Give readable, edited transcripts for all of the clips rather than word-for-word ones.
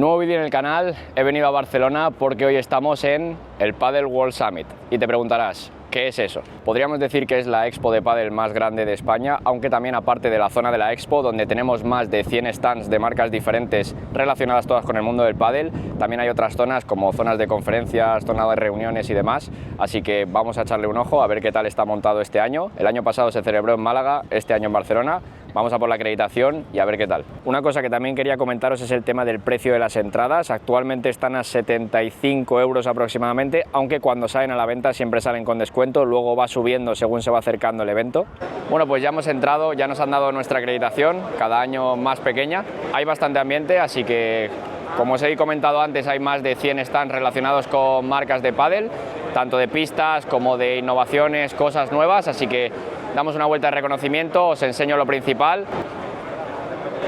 Nuevo vídeo en el canal, he venido a Barcelona porque hoy estamos en el Padel World Summit y te preguntarás, ¿qué es eso? Podríamos decir que es la expo de pádel más grande de España, aunque también aparte de la zona de la expo, donde tenemos más de 100 stands de marcas diferentes relacionadas todas con el mundo del pádel, también hay otras zonas como zonas de conferencias, zonas de reuniones y demás, así que vamos a echarle un ojo a ver qué tal está montado este año. El año pasado se celebró en Málaga, este año en Barcelona. Vamos a por la acreditación y a ver qué tal. Una cosa que también quería comentaros es el tema del precio de las entradas. Actualmente están a 75 euros aproximadamente, aunque cuando salen a la venta siempre salen con descuento, luego va subiendo según se va acercando el evento. Bueno, pues ya hemos entrado, ya nos han dado nuestra acreditación, cada año más pequeña. Hay bastante ambiente, así que, como os he comentado antes, hay más de 100 stands relacionados con marcas de pádel, tanto de pistas como de innovaciones, cosas nuevas, así que damos una vuelta de reconocimiento, os enseño lo principal.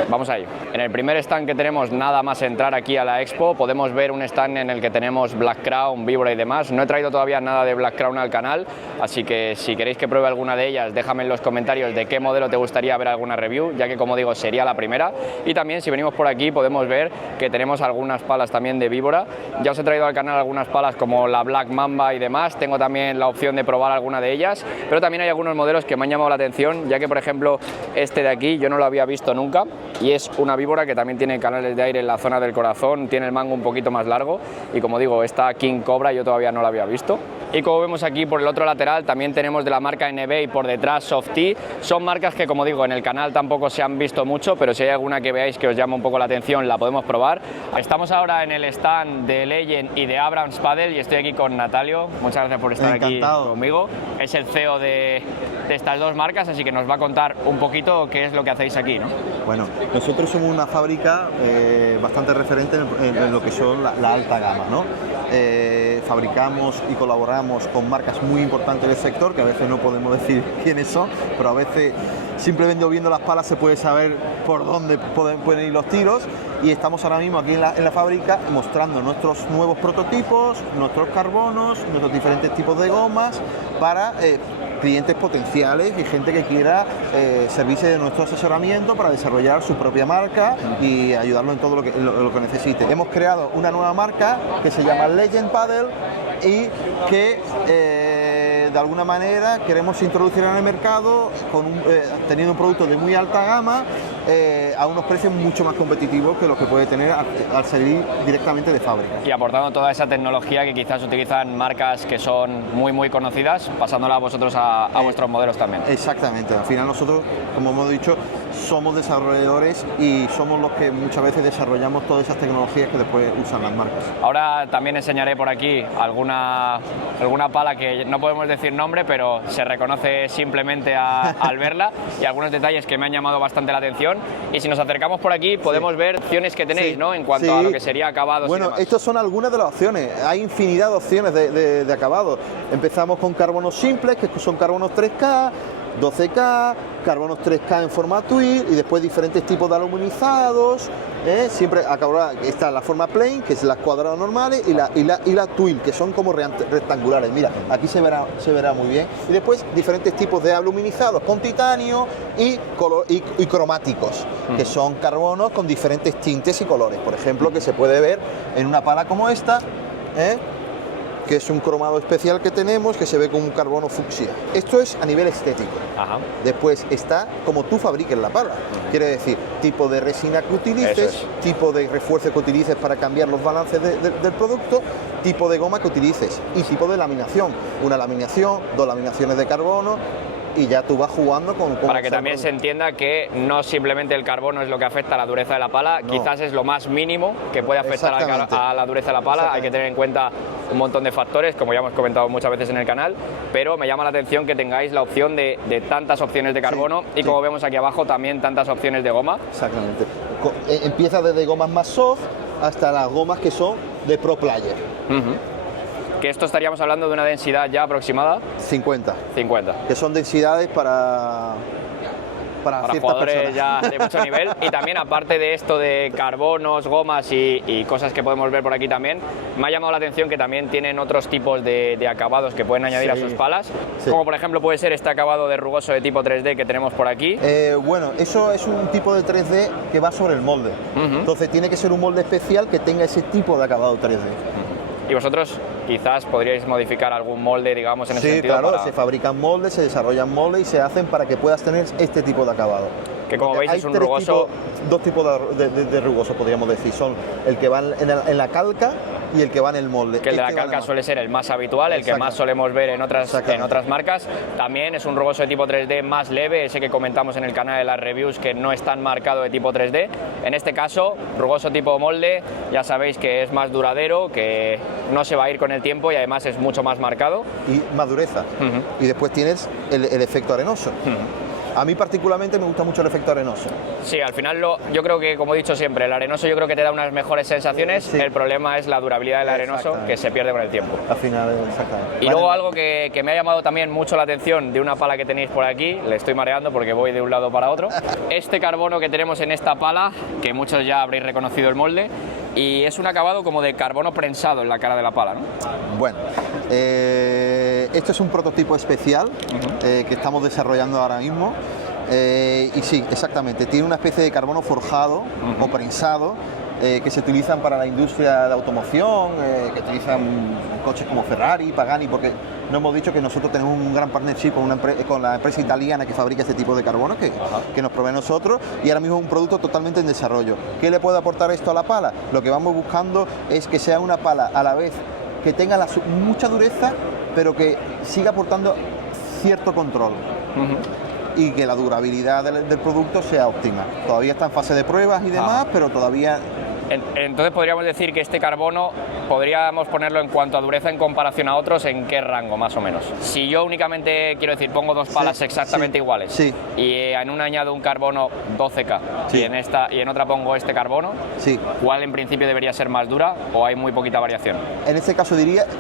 Vamos ahí. En el primer stand que tenemos, nada más entrar aquí a la expo, podemos ver un stand en el que tenemos Black Crown, Víbora y demás. No he traído todavía nada de Black Crown al canal, así que si queréis que pruebe alguna de ellas, déjame en los comentarios de qué modelo te gustaría ver alguna review, ya que, como digo, sería la primera. Y también, si venimos por aquí, podemos ver que tenemos algunas palas también de Víbora. Ya os he traído al canal algunas palas como la Black Mamba y demás. Tengo también la opción de probar alguna de ellas, pero también hay algunos modelos que me han llamado la atención, ya que, por ejemplo, este de aquí yo no lo había visto nunca, y es una víbora que también tiene canales de aire en la zona del corazón, tiene el mango un poquito más largo y, como digo, esta King Cobra yo todavía no la había visto. Y como vemos aquí por el otro lateral también tenemos de la marca NB y por detrás Softy. Son marcas que, como digo, en el canal tampoco se han visto mucho, pero si hay alguna que veáis que os llama un poco la atención, la podemos probar. Estamos ahora en el stand de Legend y de Abrams Padel y estoy aquí con Natalio. Muchas gracias por estar aquí conmigo. Es el CEO de estas dos marcas, así que nos va a contar un poquito qué es lo que hacéis aquí, ¿no? Bueno, nosotros somos una fábrica bastante referente en lo que son la alta gama, ¿no? Fabricamos y colaboramos con marcas muy importantes del sector, que a veces no podemos decir quiénes son, pero a veces simplemente viendo las palas se puede saber por dónde pueden ir los tiros, y estamos ahora mismo aquí en la fábrica mostrando nuestros nuevos prototipos, nuestros carbonos, nuestros diferentes tipos de gomas para clientes potenciales y gente que quiera servirse de nuestro asesoramiento para desarrollar su propia marca y ayudarlo en todo lo que necesite. Hemos creado una nueva marca que se llama Legend Padel y que de alguna manera queremos introducir en el mercado teniendo un producto de muy alta gama a unos precios mucho más competitivos que los que puede tener al salir directamente de fábrica. Y aportando toda esa tecnología que quizás utilizan marcas que son muy conocidas, pasándola a vosotros a vuestros modelos también. Exactamente, al final nosotros, como hemos dicho, somos desarrolladores y somos los que muchas veces desarrollamos todas esas tecnologías que después usan las marcas. Ahora también enseñaré por aquí alguna pala que no podemos decir nombre, pero se reconoce simplemente al verla, y algunos detalles que me han llamado bastante la atención. Y si nos acercamos por aquí podemos ver opciones que tenéis, ¿no? En cuanto a lo que sería acabados. Bueno, estas son algunas de las opciones. Hay infinidad de opciones de acabados. Empezamos con carbonos simples, que son carbonos 3K, 12K, carbonos 3K en forma twin, y después diferentes tipos de aluminizados. Siempre está la forma plain, que es las cuadradas normales, y la twin, que son como rectangulares. Mira, aquí se verá muy bien. Y después diferentes tipos de aluminizados con titanio y cromáticos, que son carbonos con diferentes tintes y colores. Por ejemplo, que se puede ver en una pala como esta, que es un cromado especial que tenemos, que se ve con un carbono fucsia. Esto es a nivel estético. Ajá. Después está como tú fabriques la pala. Quiere decir, tipo de resina que utilices, tipo de refuerzo que utilices para cambiar los balances del producto, tipo de goma que utilices y tipo de laminación. Una laminación, 2 laminaciones de carbono, y ya tú vas jugando con para que también se entienda que no simplemente el carbono es lo que afecta a la dureza de la pala, quizás es lo más mínimo que puede afectar a la dureza de la pala. Hay que tener en cuenta un montón de factores, como ya hemos comentado muchas veces en el canal, pero me llama la atención que tengáis la opción de tantas opciones de carbono y, como vemos aquí abajo, también tantas opciones de goma. Exactamente. Empieza desde gomas más soft hasta las gomas que son de Pro Player. Que esto estaríamos hablando de una densidad ya aproximada. 50. Que son densidades para para ciertas jugadores personas. ya de mucho nivel. Y también, aparte de esto de carbonos, gomas y cosas que podemos ver por aquí también, me ha llamado la atención que también tienen otros tipos de acabados que pueden añadir a sus palas, como por ejemplo puede ser este acabado de rugoso de tipo 3D que tenemos por aquí. Bueno, eso es un tipo de 3D que va sobre el molde. Entonces tiene que ser un molde especial que tenga ese tipo de acabado 3D. Y vosotros quizás podríais modificar algún molde, digamos, en ese sentido. Sí, claro, se fabrican moldes, se desarrollan moldes y se hacen para que puedas tener este tipo de acabado. Que como veis es un rugoso. Dos tipos de rugoso, podríamos decir. Son el que va en la calca y el que va en el molde. Que el de la calca suele ser el más habitual, el que más solemos ver en otras marcas. También es un rugoso de tipo 3D más leve, ese que comentamos en el canal de las reviews, que no es tan marcado de tipo 3D. En este caso, rugoso tipo molde, ya sabéis que es más duradero, que no se va a ir con el tiempo y además es mucho más marcado. Y más dureza. Y después tienes el efecto arenoso. A mí particularmente me gusta mucho el efecto arenoso. Sí, al final yo creo que, como he dicho siempre, el arenoso yo creo que te da unas mejores sensaciones. Sí. El problema es la durabilidad del arenoso, que se pierde con el tiempo. Al final, exactamente. Y luego algo que me ha llamado también mucho la atención de una pala que tenéis por aquí, le estoy mareando porque voy de un lado para otro, este carbono que tenemos en esta pala, que muchos ya habréis reconocido el molde, y es un acabado como de carbono prensado en la cara de la pala, ¿no? Bueno, esto es un prototipo especial que estamos desarrollando ahora mismo. Y sí, exactamente, tiene una especie de carbono forjado o prensado que se utilizan para la industria de automoción, que utilizan coches como Ferrari, Pagani, porque no hemos dicho que nosotros tenemos un gran partnership con la empresa italiana que fabrica este tipo de carbono, que nos provee a nosotros, y ahora mismo es un producto totalmente en desarrollo. ¿Qué le puede aportar esto a la pala? Lo que vamos buscando es que sea una pala a la vez que tenga mucha dureza, pero que siga aportando cierto control. Y que la durabilidad del producto sea óptima. Todavía está en fase de pruebas y demás, pero todavía... Entonces podríamos decir que este carbono podríamos ponerlo en cuanto a dureza en comparación a otros, ¿en qué rango más o menos? Si yo únicamente, quiero decir, pongo dos palas exactamente iguales y en una añado un carbono 12K y en otra pongo este carbono, ¿cuál en principio debería ser más dura o hay muy poquita variación? En este caso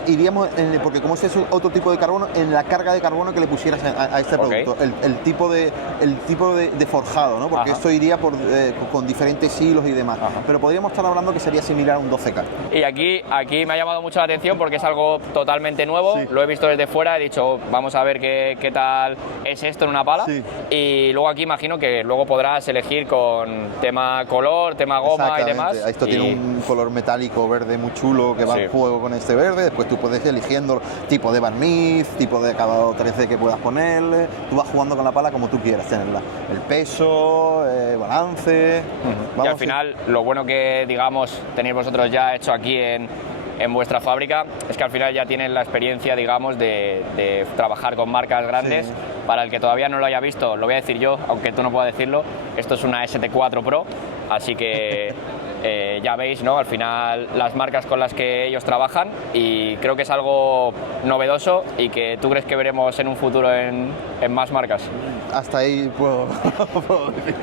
iríamos, porque como este es otro tipo de carbono, en la carga de carbono que le pusieras a este producto, el tipo de forjado, ¿no? Porque esto iría con diferentes hilos y demás, pero podríamos estar hablando que sería similar a un 12K. Y aquí me ha llamado mucho la atención porque es algo totalmente nuevo, lo he visto desde fuera, he dicho vamos a ver qué tal es esto en una pala, y luego aquí imagino que luego podrás elegir con tema color, tema goma y demás. Esto tiene un color metálico verde muy chulo que va al juego con este verde, después tú puedes ir eligiendo tipo de barniz, tipo de acabado 3D que puedas ponerle, tú vas jugando con la pala como tú quieras tenerla, el peso, balance... Y al final lo bueno que digamos tenéis vosotros ya hecho aquí en vuestra fábrica es que al final ya tienen la experiencia, digamos, de trabajar con marcas grandes. Para el que todavía no lo haya visto, lo voy a decir yo, aunque tú no puedas decirlo, esto es una ST4 Pro, así que ya veis, ¿no? Al final las marcas con las que ellos trabajan, y creo que es algo novedoso y que tú crees que veremos en un futuro en más marcas. Hasta ahí puedo decir.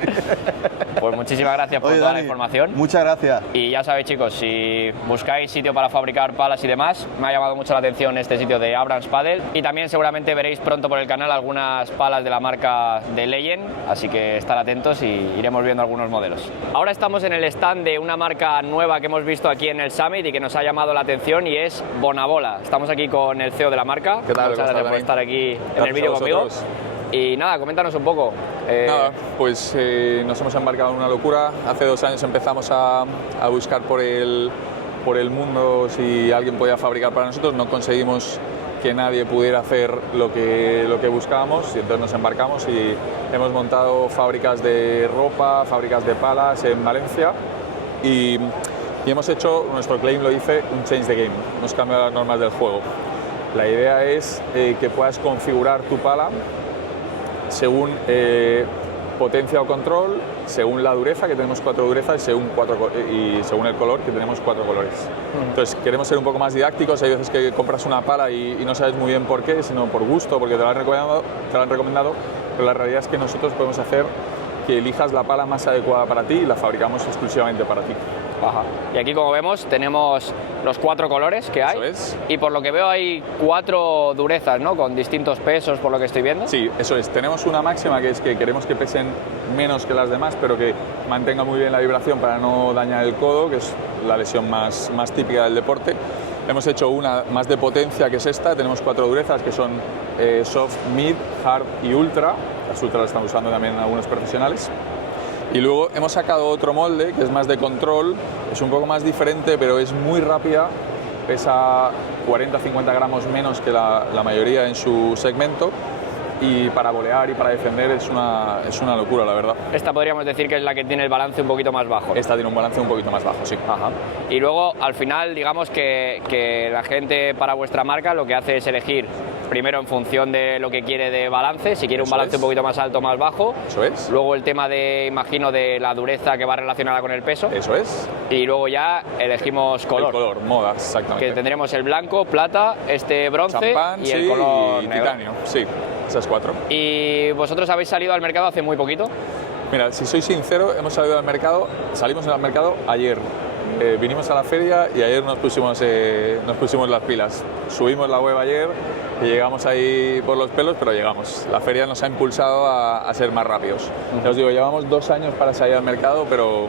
Pues muchísimas gracias por toda la información. Muchas gracias. Y ya sabéis, chicos, si buscáis sitio para fabricar palas y demás, me ha llamado mucho la atención este sitio de Abrams Padel, y también seguramente veréis pronto por el canal algunas palas de la marca de Legend, así que estar atentos y iremos viendo algunos modelos. Ahora estamos en el stand de una marca nueva que hemos visto aquí en el Summit y que nos ha llamado la atención, y es Bonabola. Estamos aquí con el CEO de la marca. ¿Qué tal? Muchas gracias por estar aquí en el vídeo conmigo. Y nada, coméntanos un poco. Nada, pues nos hemos embarcado en una locura. Hace 2 años empezamos a buscar por el mundo si alguien podía fabricar para nosotros. No conseguimos que nadie pudiera hacer lo que buscábamos, y entonces nos embarcamos y hemos montado fábricas de ropa, fábricas de palas en Valencia, y hemos hecho, nuestro claim lo dice, un change the game. Hemos cambiado las normas del juego. La idea es que puedas configurar tu pala según potencia o control, según la dureza, que tenemos 4 durezas, y según el color, que tenemos 4 colores. Entonces queremos ser un poco más didácticos. Hay veces que compras una pala y no sabes muy bien por qué, sino por gusto, porque te la han recomendado, pero la realidad es que nosotros podemos hacer que elijas la pala más adecuada para ti y la fabricamos exclusivamente para ti. Ajá. Y aquí, como vemos, tenemos los 4 colores que hay. Eso es. Y por lo que veo hay 4 durezas, ¿no? Con distintos pesos, por lo que estoy viendo. Sí, eso es. Tenemos una máxima que es que queremos que pesen menos que las demás, pero que mantenga muy bien la vibración para no dañar el codo, que es la lesión más típica del deporte. Hemos hecho una más de potencia, que es esta. Tenemos 4 durezas que son soft, mid, hard y ultra. Las ultra las están usando también algunos profesionales. Y luego hemos sacado otro molde que es más de control, es un poco más diferente, pero es muy rápida, pesa 40-50 gramos menos que la mayoría en su segmento, y para volear y para defender es una locura, la verdad. Esta podríamos decir que es la que tiene el balance un poquito más bajo. Esta tiene un balance un poquito más bajo, sí. Ajá. Y luego, al final, digamos que la gente para vuestra marca lo que hace es elegir primero en función de lo que quiere de balance, si quiere un balance un poquito más alto o más bajo. Eso es. Luego el tema de, imagino, de la dureza que va relacionada con el peso. Eso es. Y luego ya elegimos color. El color, moda, exactamente. Que tendremos el blanco, plata, este bronce champán, y el color y negro. titanio, sí, esas 4. ¿Y vosotros habéis salido al mercado hace muy poquito? Mira, si soy sincero, salimos al mercado ayer. Vinimos a la feria y ayer nos pusimos las pilas. Subimos la web ayer y llegamos ahí por los pelos, pero llegamos. La feria nos ha impulsado a ser más rápidos. Ya os digo, llevamos 2 años para salir al mercado, pero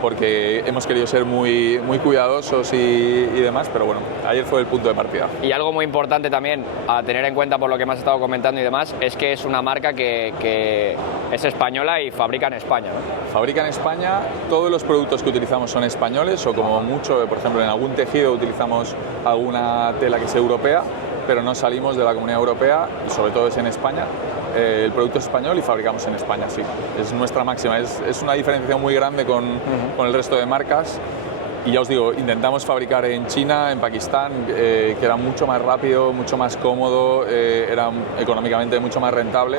porque hemos querido ser muy cuidadosos y demás, pero bueno, ayer fue el punto de partida. Y algo muy importante también a tener en cuenta por lo que me has estado comentando y demás, es que es una marca que es española y fabrica en España, ¿no? Fabrica en España, todos los productos que utilizamos son españoles, o como mucho, por ejemplo, en algún tejido utilizamos alguna tela que es europea, pero no salimos de la Comunidad Europea y sobre todo es en España. El producto es español y fabricamos en España, sí. Es nuestra máxima, es una diferenciación muy grande con el resto de marcas. Y ya os digo, intentamos fabricar en China, en Pakistán, que era mucho más rápido, mucho más cómodo, era económicamente mucho más rentable,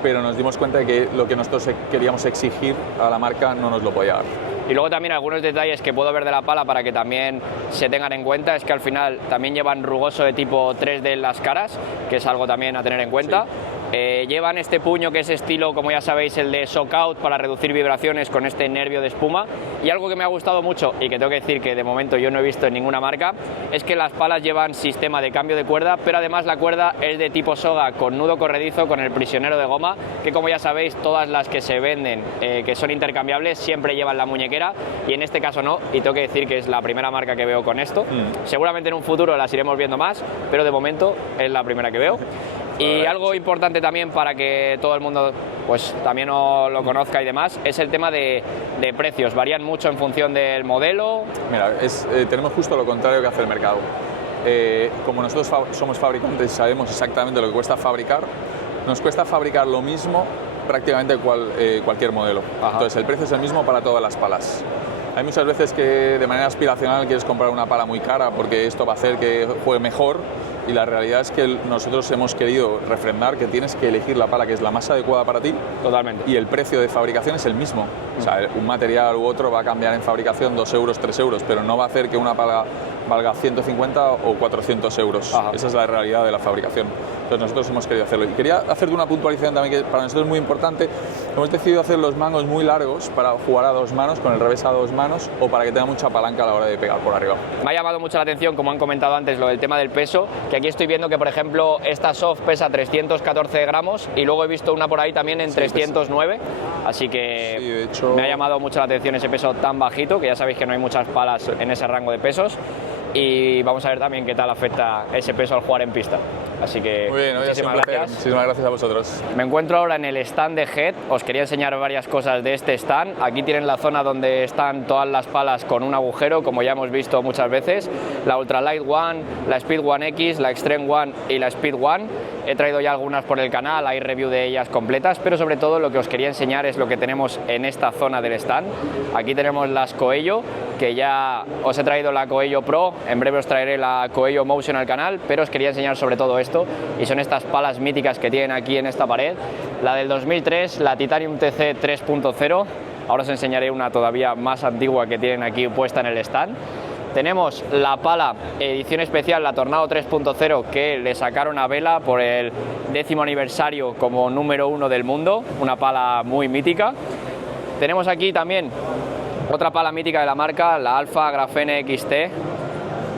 pero nos dimos cuenta de que lo que nosotros queríamos exigir a la marca no nos lo podía dar. Y luego también algunos detalles que puedo ver de la pala para que también se tengan en cuenta es que al final también llevan rugoso de tipo 3D en las caras, que es algo también a tener en cuenta. Sí. Llevan este puño que es estilo, como ya sabéis, el de Shock Out para reducir vibraciones con este nervio de espuma. Y algo que me ha gustado mucho y que tengo que decir que de momento yo no he visto en ninguna marca es que las palas llevan sistema de cambio de cuerda, pero además la cuerda es de tipo soga con nudo corredizo con el prisionero de goma, que como ya sabéis todas las que se venden que son intercambiables siempre llevan la muñequera y en este caso no, y tengo que decir que es la primera marca que veo con esto. Seguramente en un futuro las iremos viendo más, pero de momento es la primera que veo. Y algo importante también para que todo el mundo pues también lo conozca y demás es el tema de precios. Varían mucho en función del modelo. Mira, tenemos justo lo contrario que hace el mercado. Como nosotros somos fabricantes y sabemos exactamente lo que cuesta fabricar, nos cuesta fabricar lo mismo prácticamente cualquier modelo. Ajá. Entonces el precio es el mismo para todas las palas. Hay muchas veces que de manera aspiracional quieres comprar una pala muy cara porque esto va a hacer que juegue mejor, y la realidad es que nosotros hemos querido refrendar que tienes que elegir la pala que es la más adecuada para ti. Totalmente. Y el precio de fabricación es el mismo. O sea, un material u otro va a cambiar en fabricación 2 euros, 3 euros, pero no va a hacer que una pala valga 150 o 400 euros. Ajá. Esa es la realidad de la fabricación. Entonces nosotros hemos querido hacerlo. Y quería hacerte una puntualización también que para nosotros es muy importante. Hemos decidido hacer los mangos muy largos para jugar a 2 manos, con el revés a 2 manos, o para que tenga mucha palanca a la hora de pegar por arriba. Me ha llamado mucho la atención, como han comentado antes, lo del tema del peso, que aquí estoy viendo que, por ejemplo, esta soft pesa 314 gramos y luego he visto una por ahí también en 309, así que sí, de hecho, me ha llamado mucho la atención ese peso tan bajito, que ya sabéis que no hay muchas palas en ese rango de pesos. Y vamos a ver también qué tal afecta ese peso al jugar en pista. Así que muy bien, muchísimas gracias. Muchísimas gracias a vosotros. Me encuentro ahora en el stand de Head. Os quería enseñar varias cosas de este stand. Aquí tienen la zona donde están todas las palas con un agujero, como ya hemos visto muchas veces. La Ultralight One, la Speed One X, la Extreme One y la Speed One. He traído ya algunas por el canal, hay review de ellas completas, pero sobre todo lo que os quería enseñar es lo que tenemos en esta zona del stand. Aquí tenemos las Coello, que ya os he traído la Coello Pro, en breve os traeré la Coello Motion al canal, pero os quería enseñar sobre todo esto, y son estas palas míticas que tienen aquí en esta pared. La del 2003, la Titanium TC 3.0, ahora os enseñaré una todavía más antigua que tienen aquí puesta en el stand. Tenemos la pala edición especial, la Tornado 3.0, que le sacaron a Vela por el 10º aniversario como número 1 del mundo, una pala muy mítica. Tenemos aquí también Otra pala mítica de la marca, la Alpha Graphene XT,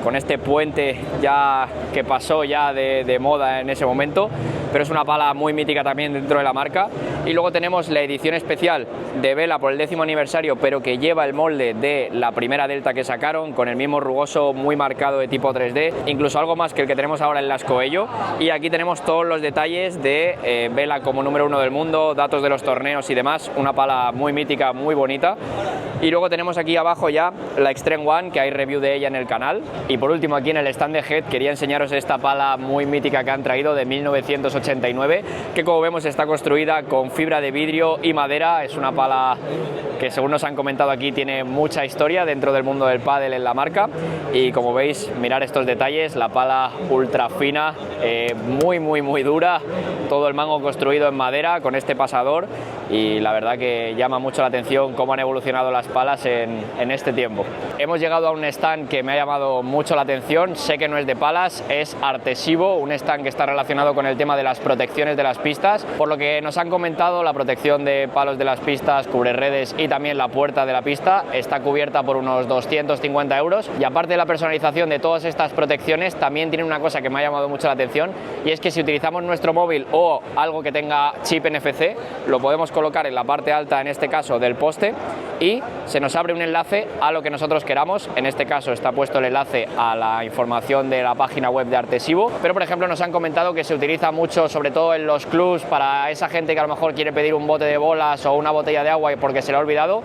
con este puente ya que pasó ya de moda en ese momento, pero es una pala muy mítica también dentro de la marca. Y luego tenemos la edición especial de Vela por el 10º aniversario, pero que lleva el molde de la primera Delta que sacaron, con el mismo rugoso muy marcado de tipo 3D, incluso algo más que el que tenemos ahora en las Coello. Y aquí tenemos todos los detalles de Vela como número 1 del mundo, datos de los torneos y demás, una pala muy mítica, muy bonita. Y luego tenemos aquí abajo ya la Extreme One, que hay review de ella en el canal. Y por último, aquí en el stand de Head quería enseñaros esta pala muy mítica que han traído de 1989, que como vemos está construida con fibra de vidrio y madera. Es una pala que, según nos han comentado aquí, tiene mucha historia dentro del mundo del pádel en la marca. Y como veis, mirar estos detalles, la pala ultra fina, muy dura, todo el mango construido en madera con este pasador, y la verdad que llama mucho la atención cómo han evolucionado las palas en este tiempo. Hemos llegado a un stand que me ha llamado mucho la atención, sé que no es de palas, es Artesivo, un stand que está relacionado con el tema de las protecciones de las pistas. Por lo que nos han comentado, la protección de palos de las pistas, cubre redes y también la puerta de la pista está cubierta por unos 250 euros, y aparte de la personalización de todas estas protecciones, también tiene una cosa que me ha llamado mucho la atención, y es que si utilizamos nuestro móvil o algo que tenga chip NFC, lo podemos colocar en la parte alta, en este caso del poste, y se nos abre un enlace a lo que nosotros queramos. En este caso está puesto el enlace a la información de la página web de Artesivo, pero por ejemplo nos han comentado que se utiliza mucho, sobre todo en los clubs, para esa gente que a lo mejor quiere pedir un bote de bolas o una botella de agua porque se le ha olvidado.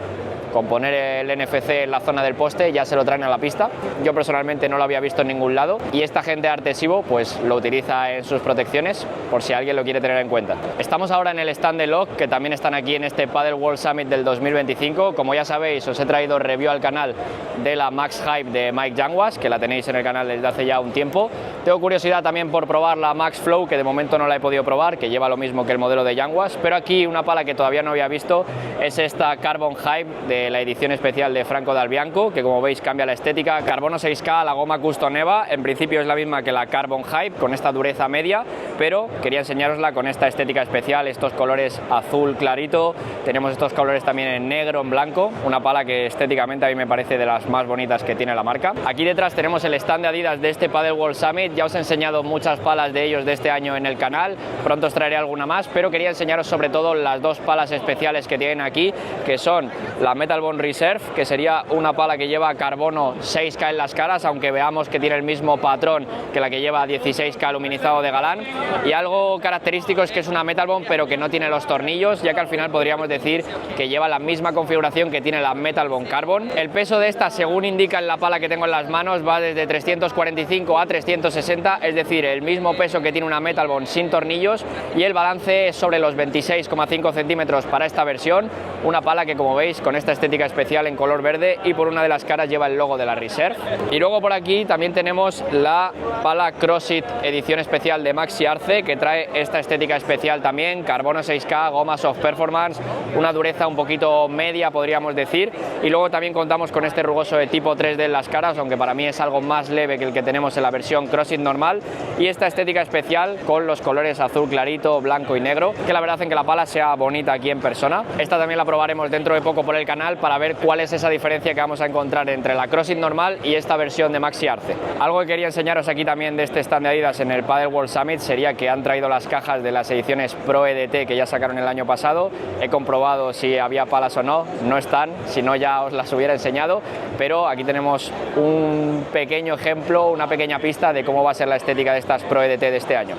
Con poner el NFC en la zona del poste ya se lo traen a la pista. Yo personalmente no lo había visto en ningún lado, y esta gente de Artesivo pues lo utiliza en sus protecciones, por si alguien lo quiere tener en cuenta. Estamos ahora en el stand de Lock, que también están aquí en este Padel World Summit del 2025. Como ya sabéis, os he traído review al canal de la Max Hype de Mike Yanguas, que la tenéis en el canal desde hace ya un tiempo. Tengo curiosidad también por probar la Max Flow, que de momento no la he podido probar, que lleva lo mismo que el modelo de Yanguas, pero aquí una pala que todavía no había visto es esta Carbon Hype de la edición especial de Franco Dal Bianco, que como veis cambia la estética. Carbono 6K, la goma Custom Eva, en principio es la misma que la Carbon Hype, con esta dureza media, pero quería enseñarosla con esta estética especial, estos colores azul clarito, tenemos estos colores también en negro, en blanco, una pala que estéticamente a mí me parece de las más bonitas que tiene la marca. Aquí detrás tenemos el stand de Adidas de este Padel World Summit. Ya os he enseñado muchas palas de ellos de este año en el canal, pronto os traeré alguna más, pero quería enseñaros sobre todo las dos palas especiales que tienen aquí, que son la Metal Bond Reserve, que sería una pala que lleva carbono 6K en las caras, aunque veamos que tiene el mismo patrón que la que lleva 16K aluminizado de Galán, y algo característico es que es una Metal Bond pero que no tiene los tornillos, ya que al final podríamos decir que lleva la misma configuración que tiene la Metal Bond Carbon. El peso de esta, según indica en la pala que tengo en las manos, va desde 345 a 360, es decir, el mismo peso que tiene una Metal Bond sin tornillos, y el balance es sobre los 26,5 centímetros para esta versión. Una pala que, como veis, con esta estética especial en color verde, y por una de las caras lleva el logo de la Reserve. Y luego por aquí también tenemos la pala CrossFit edición especial de Maxi Arce, que trae esta estética especial también, carbono 6K, goma soft performance, una dureza un poquito media podríamos decir, y luego también contamos con este rugoso de tipo 3D en las caras, aunque para mí es algo más leve que el que tenemos en la versión CrossFit normal, y esta estética especial con los colores azul clarito, blanco y negro, que la verdad hacen que la pala sea bonita aquí en persona. Esta también la probaremos dentro de poco por el canal para ver cuál es esa diferencia que vamos a encontrar entre la CrossFit normal y esta versión de Maxi Arce. Algo que quería enseñaros aquí también de este stand de Adidas en el Padel World Summit sería que han traído las cajas de las ediciones Pro EDT que ya sacaron el año pasado. He comprobado si había palas o no, no están, si no ya os las hubiera enseñado, pero aquí tenemos un pequeño ejemplo, una pequeña pista de cómo va a ser la estética de estas Pro EDT de este año.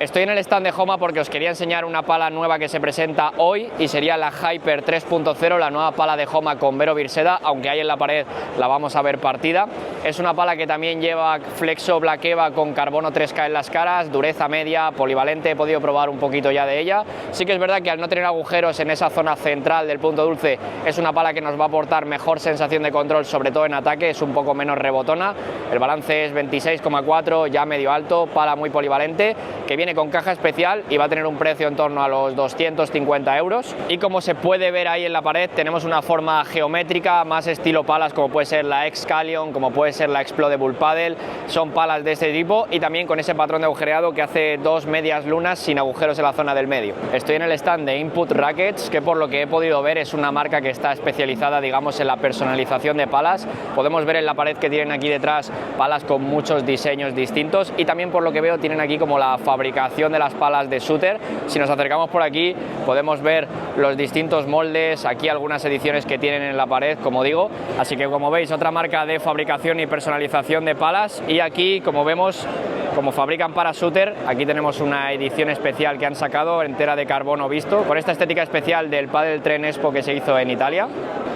Estoy en el stand de Homa porque os quería enseñar una pala nueva que se presenta hoy, y sería la Hyper 3.0, la nueva pala de Homa con Vero Virseda, aunque ahí en la pared la vamos a ver partida. Es una pala que también lleva flexo Black Eva con carbono 3K en las caras, dureza media, polivalente, he podido probar un poquito ya de ella. Sí que es verdad que al no tener agujeros en esa zona central del punto dulce, es una pala que nos va a aportar mejor sensación de control, sobre todo en ataque, es un poco menos rebotona. El balance es 26,4, ya medio alto, pala muy polivalente, que viene viene con caja especial y va a tener un precio en torno a los 250 euros. Y como se puede ver ahí en la pared, tenemos una forma geométrica más estilo palas, como puede ser la Excalion, como puede ser la Explodable Paddle. Son palas de este tipo y también con ese patrón de agujereado que hace dos medias lunas sin agujeros en la zona del medio. Estoy en el stand de Input Rackets, que por lo que he podido ver es una marca que está especializada, digamos, en la personalización de palas. Podemos ver en la pared que tienen aquí detrás palas con muchos diseños distintos y también por lo que veo tienen aquí como la fabricación de las palas de Shooter. Si nos acercamos por aquí podemos ver los distintos moldes, aquí algunas ediciones que tienen en la pared, como digo. Así que como veis, otra marca de fabricación y personalización de palas. Y aquí, como vemos, como fabrican para Shooter, aquí tenemos una edición especial que han sacado entera de carbono visto, con esta estética especial del Padel Tren Expo que se hizo en Italia.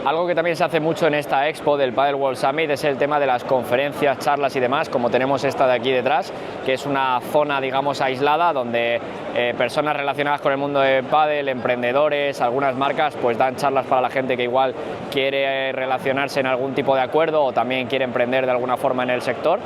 Algo que también se hace mucho en esta expo del Padel World Summit es el tema de las conferencias, charlas y demás, como tenemos esta de aquí detrás, que es una zona, digamos, aislada donde personas relacionadas con el mundo de pádel, emprendedores, algunas marcas, pues dan charlas para la gente que igual quiere relacionarse en algún tipo de acuerdo o también quiere emprender de alguna forma en el sector.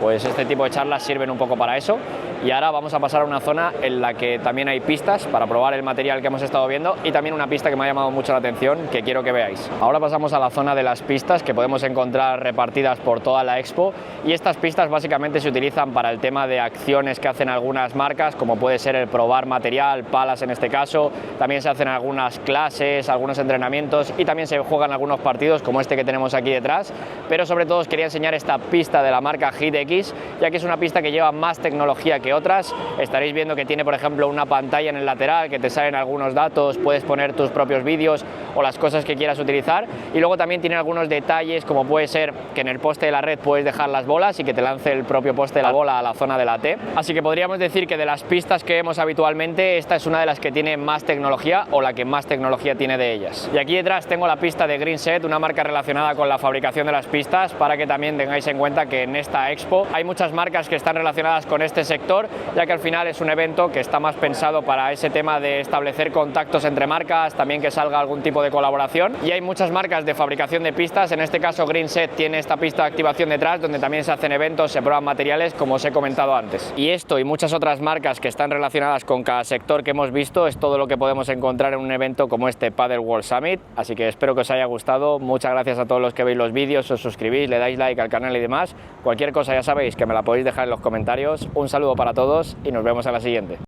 Pues este tipo de charlas sirven un poco para eso. Y ahora vamos a pasar a una zona en la que también hay pistas para probar el material que hemos estado viendo y también una pista que me ha llamado mucho la atención que quiero que veáis. Ahora pasamos a la zona de las pistas que podemos encontrar repartidas por toda la expo, y estas pistas básicamente se utilizan para el tema de acciones que hacen algunas marcas, como puede ser el probar material, palas en este caso. También se hacen algunas clases, algunos entrenamientos y también se juegan algunos partidos como este que tenemos aquí detrás, pero sobre todo os quería enseñar esta pista de la marca HitX, ya que es una pista que lleva más tecnología que otras. Estaréis viendo que tiene, por ejemplo, una pantalla en el lateral que te salen algunos datos, puedes poner tus propios vídeos o las cosas que quieras utilizar, y luego también tiene algunos detalles, como puede ser que en el poste de la red puedes dejar las bolas y que te lance el propio poste de la bola a la zona de la T. Así que podríamos decir que de las pistas que vemos habitualmente, esta es una de las que tiene más tecnología o la que más tecnología tiene de ellas. Y aquí detrás tengo la pista de Greenset, una marca relacionada con la fabricación de las pistas, para que también tengáis en cuenta que en esta expo hay muchas marcas que están relacionadas con este sector, ya que al final es un evento que está más pensado para ese tema de establecer contactos entre marcas, también que salga algún tipo de colaboración, y hay muchas marcas de fabricación de pistas. En este caso Greenset tiene esta pista de activación detrás, donde también se hacen eventos, se prueban materiales, como os he comentado antes. Y esto y muchas otras marcas que están relacionadas con cada sector que hemos visto es todo lo que podemos encontrar en un evento como este Padel World Summit. Así que espero que os haya gustado. Muchas gracias a todos los que veis los vídeos, os suscribís, le dais like al canal y demás. Cualquier cosa ya sabéis que me la podéis dejar en los comentarios. Un saludo para todos y nos vemos a la siguiente.